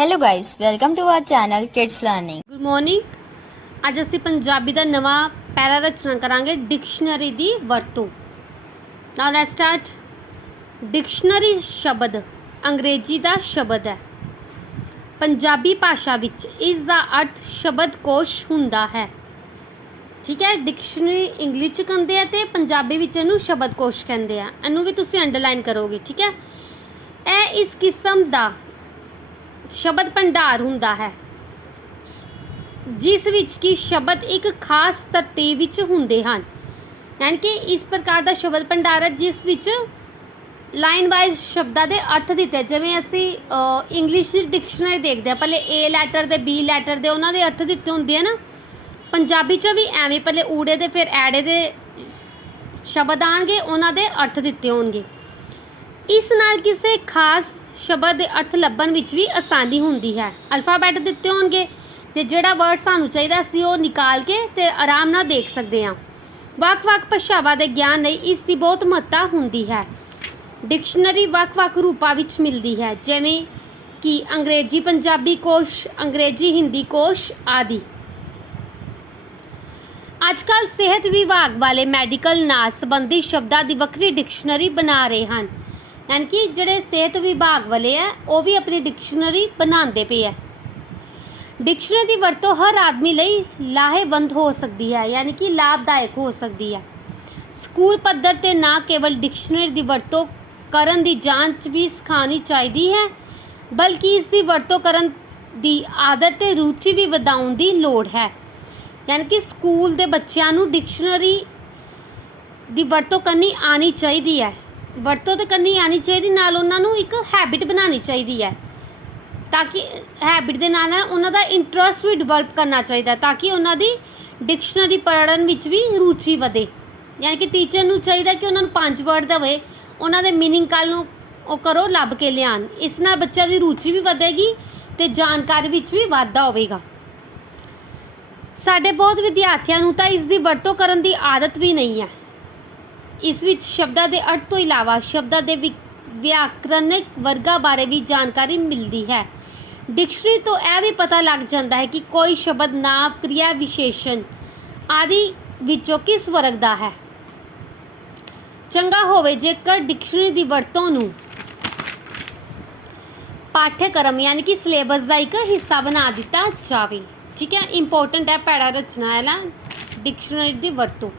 Hello guys, welcome to our channel Kids Learning. Good morning ਅੱਜ ਅਸੀਂ ਪੰਜਾਬੀ ਦਾ ਨਵਾਂ ਪੈਰਾ ਰਚਨਾ ਕਰਾਂਗੇ ਡਿਕਸ਼ਨਰੀ ਦੀ ਵਰਤੋਂ। ਨਾਓ ਲੈਟਸ ਸਟਾਰਟ ਡਿਕਸ਼ਨਰੀ ਸ਼ਬਦ ਅੰਗਰੇਜ਼ੀ ਦਾ ਸ਼ਬਦ ਹੈ। ਪੰਜਾਬੀ ਭਾਸ਼ਾ ਵਿੱਚ ਇਸ ਦਾ ਅਰਥ ਸ਼ਬਦ ਕੋਸ਼ ਹੁੰਦਾ ਹੈ। ਠੀਕ ਹੈ ਡਿਕਸ਼ਨਰੀ ਇੰਗਲਿਸ਼ ਚ ਕਹਿੰਦੇ ਆ ਤੇ ਪੰਜਾਬੀ ਵਿੱਚ ਇਹਨੂੰ ਸ਼ਬਦਕੋਸ਼ ਕਹਿੰਦੇ ਆ। ਇਹਨੂੰ ਵੀ ਤੁਸੀਂ ਅੰਡਰਲਾਈਨ ਕਰੋਗੇ ਠੀਕ ਹੈ? ਇਹ ਇਸ ਕਿਸਮ ਦਾ ਸ਼ਬਦ ਭੰਡਾਰ ਹੁੰਦਾ ਹੈ। ਜਿਸ ਵਿੱਚ ਕਿ ਸ਼ਬਦ ਇੱਕ ਖਾਸ ਤਰਤੀਬ ਵਿੱਚ ਹੁੰਦੇ ਹਨ। ਯਾਨੀ ਕਿ ਇਸ ਪ੍ਰਕਾਰ ਦਾ ਸ਼ਬਦ ਭੰਡਾਰ ਹੈ, ਜਿਸ ਵਿੱਚ ਲਾਈਨ ਵਾਈਜ਼ ਸ਼ਬਦਾਂ ਦੇ ਅਰਥ ਦਿੱਤੇ ਜਿਵੇਂ ਅਸੀਂ ਇੰਗਲਿਸ਼ ਦੀ ਡਿਕਸ਼ਨਰੀ ਦੇਖਦੇ ਆ ਪਹਿਲੇ ਏ ਲੈਟਰ ਦੇ ਬੀ ਲੈਟਰ ਦੇ ਉਹਨਾਂ ਦੇ ਅਰਥ ਦਿੱਤੇ ਹੁੰਦੇ ਆ ਨਾ। ਪੰਜਾਬੀ 'ਚ ਵੀ ਐਵੇਂ ਪਹਿਲੇ ਊੜੇ ਦੇ ਫਿਰ ਐੜੇ ਦੇ ਸ਼ਬਦ ਆਣਗੇ, ਉਹਨਾਂ ਦੇ ਅਰਥ ਦਿੱਤੇ ਹੋਣਗੇ। ਇਸ ਨਾਲ ਕਿਸੇ ਖਾਸ ਸ਼ਬਦ ਦੇ ਅਰਥ ਲੱਭਣ ਵਿੱਚ ਵੀ ਆਸਾਨੀ ਹੁੰਦੀ ਹੈ। ਅਲਫਾਬੈਟ ਦਿੱਤੇ ਹੋਣਗੇ ਤੇ ਜਿਹੜਾ ਵਰਡ ਸਾਨੂੰ ਚਾਹੀਦਾ ਸੀ ਉਹ ਨਿਕਾਲ ਕੇ ਤੇ ਆਰਾਮ ਨਾਲ ਦੇਖ ਸਕਦੇ ਹਾਂ। ਵੱਖ-ਵੱਖ ਭਾਸ਼ਾਵਾਂ ਦੇ ਗਿਆਨ ਲਈ ਇਸ ਦੀ ਬਹੁਤ ਮਹੱਤਤਾ ਹੁੰਦੀ ਹੈ। ਡਿਕਸ਼ਨਰੀ ਵੱਖ-ਵੱਖ ਰੂਪਾਂ ਵਿੱਚ ਮਿਲਦੀ ਹੈ, ਜਿਵੇਂ ਕਿ ਅੰਗਰੇਜ਼ੀ, ਪੰਜਾਬੀ ਕੋਸ਼, ਅੰਗਰੇਜ਼ੀ, ਹਿੰਦੀ ਕੋਸ਼ ਆਦਿ। ਅੱਜਕੱਲ ਸਿਹਤ ਵਿਭਾਗ ਵਾਲੇ ਮੈਡੀਕਲ ਨਾਲ ਸੰਬੰਧਿਤ ਸ਼ਬਦਾਂ ਦੀ ਵੱਖਰੀ ਡਿਕਸ਼ਨਰੀ ਬਣਾ ਰਹੇ ਹਨ। ਯਾਨੀ ਕਿ ਜਿਹੜੇ ਸਿਹਤ ਵਿਭਾਗ ਵਾਲੇ ਆ, ਉਹ ਵੀ ਆਪਣੀ ਡਿਕਸ਼ਨਰੀ ਬਣਾਉਂਦੇ ਪਏ ਆ। ਡਿਕਸ਼ਨਰੀ ਦੀ ਵਰਤੋਂ ਹਰ ਆਦਮੀ ਲਈ ਲਾਹੇਵੰਦ ਹੋ ਸਕਦੀ ਹੈ ਯਾਨੀ ਕਿ ਲਾਭਦਾਇਕ ਹੋ ਸਕਦੀ ਹੈ ਸਕੂਲ ਪੱਧਰ ਤੇ ਨਾ ਕੇਵਲ ਡਿਕਸ਼ਨਰੀ ਦੀ ਵਰਤੋਂ ਕਰਨ ਦੀ ਜਾਂਚ ਵੀ ਸਿਖਾਉਣੀ ਚਾਹੀਦੀ ਹੈ, ਬਲਕਿ ਇਸ ਦੀ ਵਰਤੋਂ ਕਰਨ ਦੀ ਆਦਤ ਤੇ ਰੁਚੀ ਵੀ ਵਧਾਉਣ ਦੀ ਲੋੜ ਹੈ। ਯਾਨੀ ਕਿ ਸਕੂਲ ਦੇ ਬੱਚਿਆਂ ਨੂੰ ਡਿਕਸ਼ਨਰੀ ਦੀ ਵਰਤੋਂ ਕਰਨੀ ਆਣੀ ਚਾਹੀਦੀ ਹੈ। ਵਰਤੋਂ ਤਾਂ ਕਰਨੀ ਆਣੀ ਚਾਹੀਦੀ, ਨਾਲ ਉਹਨਾਂ ਨੂੰ ਇੱਕ ਹੈਬਿਟ ਬਣਾਉਣੀ ਚਾਹੀਦੀ ਹੈ। ਤਾਂ ਕਿ ਹੈਬਿਟ ਦੇ ਨਾਲ ਨਾਲ ਉਹਨਾਂ ਦਾ ਇੰਟਰਸਟ ਵੀ ਡਿਵੈਲਪ ਕਰਨਾ ਚਾਹੀਦਾ ਤਾਂ ਕਿ ਉਹਨਾਂ ਦੀ ਡਿਕਸ਼ਨਰੀ ਪੜ੍ਹਨ ਵਿੱਚ ਵੀ ਰੁਚੀ ਵਧੇ। ਯਾਨੀ ਕਿ ਟੀਚਰ ਨੂੰ ਚਾਹੀਦਾ ਕਿ ਉਹਨਾਂ ਨੂੰ ਪੰਜ ਵਰਡ ਦੇਵੇ ਉਹਨਾਂ ਦੇ ਮੀਨਿੰਗ ਕੱਲ ਨੂੰ ਉਹ ਕਰੋ, ਲੱਭ ਕੇ ਲਿਆਣ ਇਸ ਨਾਲ ਬੱਚਿਆਂ ਦੀ ਰੁਚੀ ਵੀ ਵਧੇਗੀ ਤੇ ਜਾਣਕਾਰੀ ਵਿੱਚ ਵੀ ਵਾਧਾ ਹੋਵੇਗਾ। ਸਾਡੇ ਬਹੁਤ ਵਿਦਿਆਰਥੀਆਂ ਨੂੰ ਤਾਂ ਇਸ ਦੀ ਵਰਤੋਂ ਕਰਨ ਦੀ ਆਦਤ ਵੀ ਨਹੀਂ ਹੈ। ਇਸ ਵਿੱਚ ਸ਼ਬਦਾਂ ਦੇ ਅਰਥ ਤੋਂ ਇਲਾਵਾ ਸ਼ਬਦਾਂ ਦੇ ਵਿਆਕਰਨਿਕ ਵਰਗਾਂ ਬਾਰੇ ਵੀ ਜਾਣਕਾਰੀ ਮਿਲਦੀ ਹੈ। ਡਿਕਸ਼ਨਰੀ ਤੋਂ ਇਹ ਵੀ ਪਤਾ ਲੱਗ ਜਾਂਦਾ ਹੈ ਕਿ ਕੋਈ ਸ਼ਬਦ ਨਾਂਵ ਕਿਰਿਆ, ਵਿਸ਼ੇਸ਼ਣ ਆਦਿ ਵਿੱਚੋਂ ਕਿਸ ਵਰਗ ਦਾ ਹੈ। ਚੰਗਾ ਹੋਵੇ ਜੇਕਰ ਡਿਕਸ਼ਨਰੀ ਦੀ ਵਰਤੋਂ ਨੂੰ ਪਾਠਕ੍ਰਮ ਯਾਨੀ ਕਿ ਸਿਲੇਬਸ ਦਾ ਇੱਕ ਹਿੱਸਾ ਬਣਾ ਦਿੱਤਾ ਜਾਵੇ। ਠੀਕ ਹੈ ਇੰਪੋਰਟੈਂਟ ਹੈ, ਪੈੜਾ ਰਚਨਾ ਹੈ ਨਾ ਡਿਕਸ਼ਨਰੀ ਦੀ ਵਰਤੋਂ।